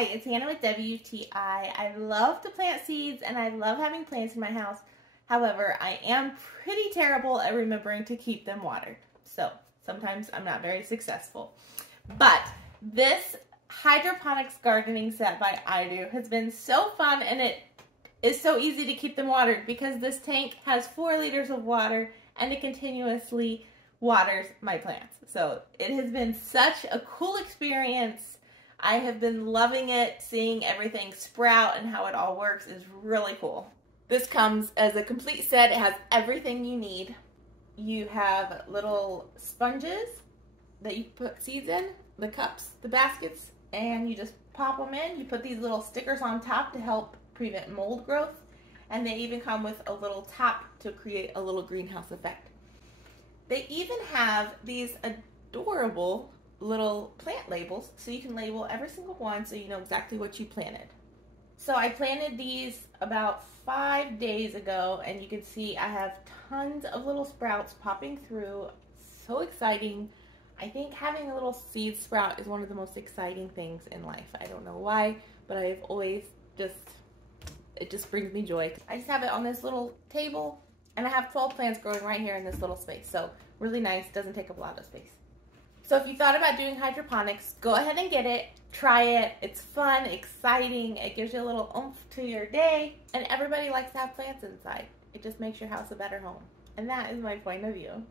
Hi, it's Hannah with WTI. I love to plant seeds and I love having plants in my house. However, I am pretty terrible at remembering to keep them watered. So sometimes I'm not very successful. But this hydroponics gardening set by iDOO has been so fun, and it is so easy to keep them watered because this tank has 4 liters of water and it continuously waters my plants. So it has been such a cool experience. I have been loving it. Seeing everything sprout and how it all works is really cool. This comes as a complete set. It has everything you need. You have little sponges that you put seeds in, the cups, the baskets, and you just pop them in. You put these little stickers on top to help prevent mold growth, and they even come with a little top to create a little greenhouse effect. They even have these adorable little plant labels, so you can label every single one so you know exactly what you planted. So I planted these about 5 days ago, and you can see I have tons of little sprouts popping through. So exciting. I think having a little seed sprout is one of the most exciting things in life. I don't know why, but I've always it just brings me joy. I just have it on this little table, and I have 12 plants growing right here in this little space. So really nice, doesn't take up a lot of space. So if you thought about doing hydroponics, go ahead and get it. Try it. It's fun, exciting. It gives you a little oomph to your day. And everybody likes to have plants inside. It just makes your house a better home. And that is my point of view.